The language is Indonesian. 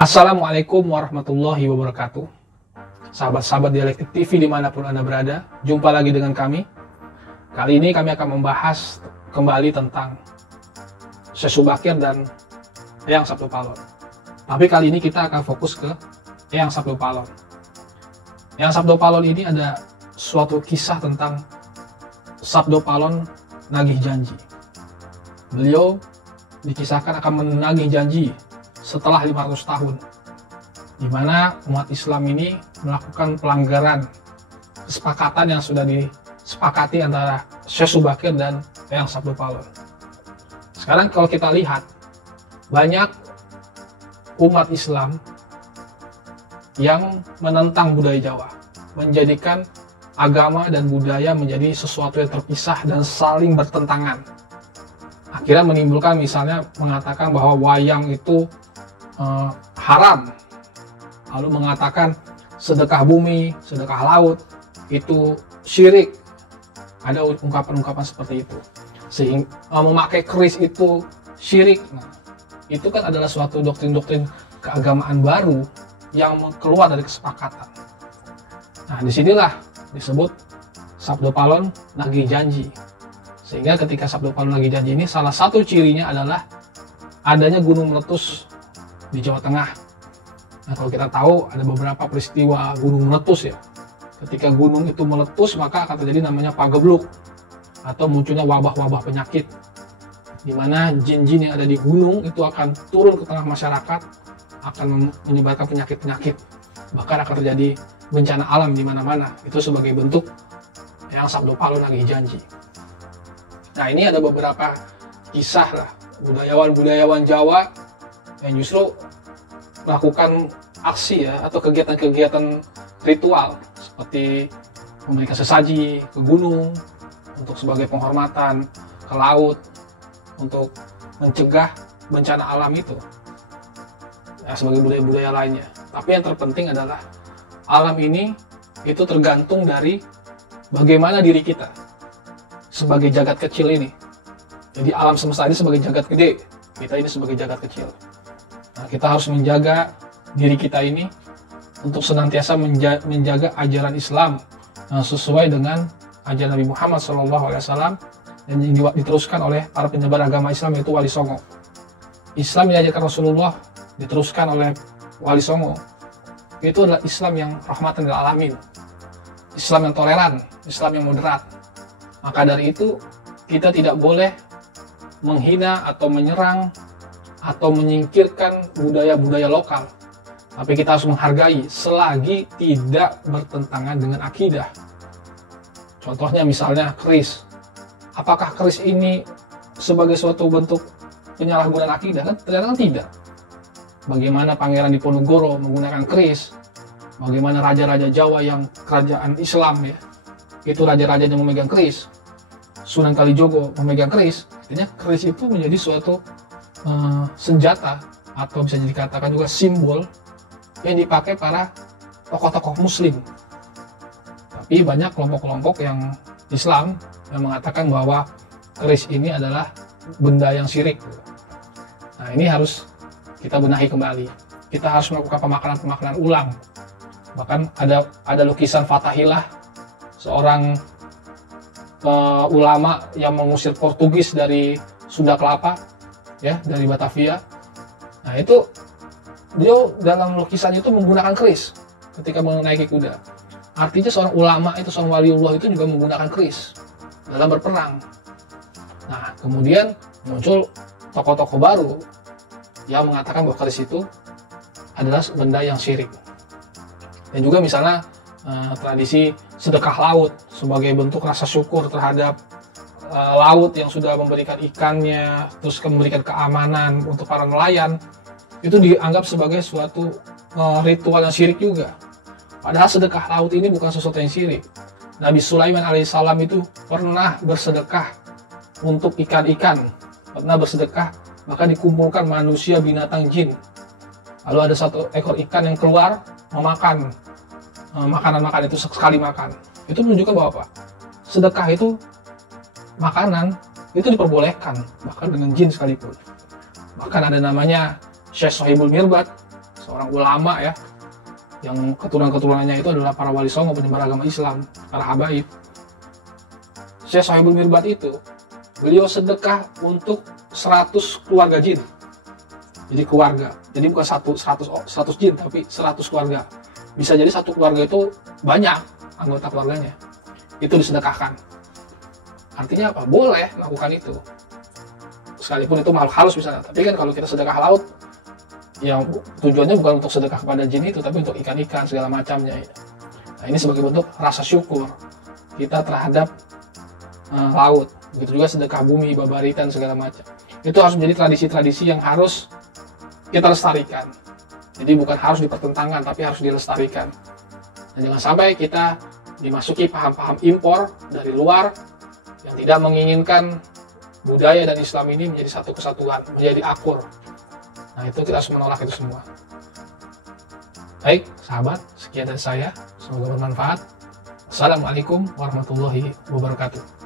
Assalamualaikum warahmatullahi wabarakatuh. Sahabat-sahabat Dialektik TV dimanapun Anda berada, jumpa lagi dengan kami. Kali ini kami akan membahas kembali tentang Syekh Subakir dan Eyang Sabdo Palon. Tapi kali ini kita akan fokus ke Eyang Sabdo Palon. Eyang Sabdo Palon ini ada suatu kisah tentang Sabdo Palon nagih janji. Beliau dikisahkan akan menagih janji setelah 500 tahun, di mana umat Islam ini melakukan pelanggaran kesepakatan yang sudah disepakati antara Syekh Subakir dan Eyang Sabdo Palon. Sekarang kalau kita lihat, banyak umat Islam yang menentang budaya Jawa, menjadikan agama dan budaya menjadi sesuatu yang terpisah dan saling bertentangan. Akhirnya menimbulkan, misalnya mengatakan bahwa wayang itu haram, lalu mengatakan sedekah bumi, sedekah laut itu syirik. Ada ungkapan-ungkapan seperti itu. Sehingga memakai keris itu syirik. Nah, itu kan adalah suatu doktrin-doktrin keagamaan baru yang keluar dari kesepakatan. Nah, disinilah disebut Sabdo Palon nagih janji. Sehingga ketika Sabdo Palon nagih janji ini, salah satu cirinya adalah adanya gunung meletus di Jawa Tengah. Nah, kalau kita tahu ada beberapa peristiwa gunung meletus ya. Ketika gunung itu meletus, maka akan terjadi namanya pagebluk atau munculnya wabah-wabah penyakit, di mana jin-jin yang ada di gunung itu akan turun ke tengah masyarakat, akan menyebarkan penyakit-penyakit, bahkan akan terjadi bencana alam di mana-mana. Itu sebagai bentuk Eyang Sabdo Palon nagih janji. Nah, ini ada beberapa kisah lah budayawan-budayawan Jawa yang justru melakukan aksi ya, atau kegiatan-kegiatan ritual seperti memberikan sesaji ke gunung untuk sebagai penghormatan, ke laut untuk mencegah bencana alam itu ya, sebagai budaya-budaya lainnya. Tapi yang terpenting adalah alam ini itu tergantung dari bagaimana diri kita sebagai jagat kecil ini. Jadi alam semesta ini sebagai jagat gede, kita ini sebagai jagat kecil. Nah, kita harus menjaga diri kita ini untuk senantiasa menjaga ajaran Islam yang sesuai dengan ajaran Nabi Muhammad SAW dan yang diteruskan oleh para penyebar agama Islam, yaitu Wali Songo. Islam yang diajarkan Rasulullah diteruskan oleh Wali Songo. Itu adalah Islam yang rahmatan lil alamin, Islam yang toleran, Islam yang moderat. Maka dari itu kita tidak boleh menghina atau menyerang atau menyingkirkan budaya-budaya lokal, tapi kita harus menghargai selagi tidak bertentangan dengan akidah. Contohnya misalnya keris. Apakah keris ini sebagai suatu bentuk penyalahgunaan akidah? Kan ternyata tidak. Bagaimana Pangeran Diponegoro menggunakan keris, bagaimana raja-raja Jawa yang kerajaan Islam ya, itu raja-raja yang memegang keris, Sunan Kalijogo memegang keris. Artinya keris itu menjadi suatu senjata atau bisa dikatakan juga simbol yang dipakai para tokoh-tokoh muslim. Tapi banyak kelompok-kelompok yang Islam yang mengatakan bahwa keris ini adalah benda yang syirik. Nah, ini harus kita benahi kembali. Kita harus melakukan pemakanan-pemakanan ulang. Bahkan ada lukisan Fathahillah, seorang ulama yang mengusir Portugis dari Sunda Kelapa ya, dari Batavia. Nah, itu beliau dalam lukisan itu menggunakan keris ketika menaiki kuda. Artinya seorang ulama itu, seorang waliullah itu juga menggunakan keris dalam berperang. Nah, kemudian muncul tokoh-tokoh baru yang mengatakan bahwa keris itu adalah benda yang syirik. Dan juga misalnya tradisi sedekah laut sebagai bentuk rasa syukur terhadap laut yang sudah memberikan ikannya, terus memberikan keamanan untuk para nelayan, itu dianggap sebagai suatu ritual yang syirik juga. Padahal sedekah laut ini bukan sesuatu yang syirik. Nabi Sulaiman alaihissalam itu pernah bersedekah untuk ikan-ikan, pernah bersedekah, maka dikumpulkan manusia, binatang, jin. Lalu ada satu ekor ikan yang keluar memakan makanan-makanan itu sekali makan. Itu menunjukkan bahwa apa? Sedekah itu, makanan itu diperbolehkan, bahkan dengan jin sekalipun. Bahkan ada namanya Syekh Sohibul Mirbat, seorang orang ulama ya, yang keturunan-keturunannya itu adalah para wali songo penyebar agama Islam, para habaib. Syekh Sohibul Mirbat itu, beliau sedekah untuk 100 keluarga jin. Jadi keluarga, jadi bukan 100 jin, tapi 100 keluarga. Bisa jadi satu keluarga itu banyak anggota keluarganya, itu disedekahkan. Artinya apa? Boleh melakukan itu, sekalipun itu makhluk halus misalnya. Tapi kan kalau kita sedekah laut, yang tujuannya bukan untuk sedekah kepada jin itu, tapi untuk ikan-ikan segala macamnya. Nah, ini sebagai bentuk rasa syukur kita terhadap laut. Begitu juga sedekah bumi, babaritan segala macam. Itu harus menjadi tradisi-tradisi yang harus kita lestarikan. Jadi bukan harus dipertentangkan, tapi harus dilestarikan. Dan jangan sampai kita dimasuki paham-paham impor dari luar yang tidak menginginkan budaya dan Islam ini menjadi satu kesatuan, menjadi akur. Nah, itu kita harus menolak itu semua. Baik, sahabat, sekian dari saya. Semoga bermanfaat. Assalamualaikum warahmatullahi wabarakatuh.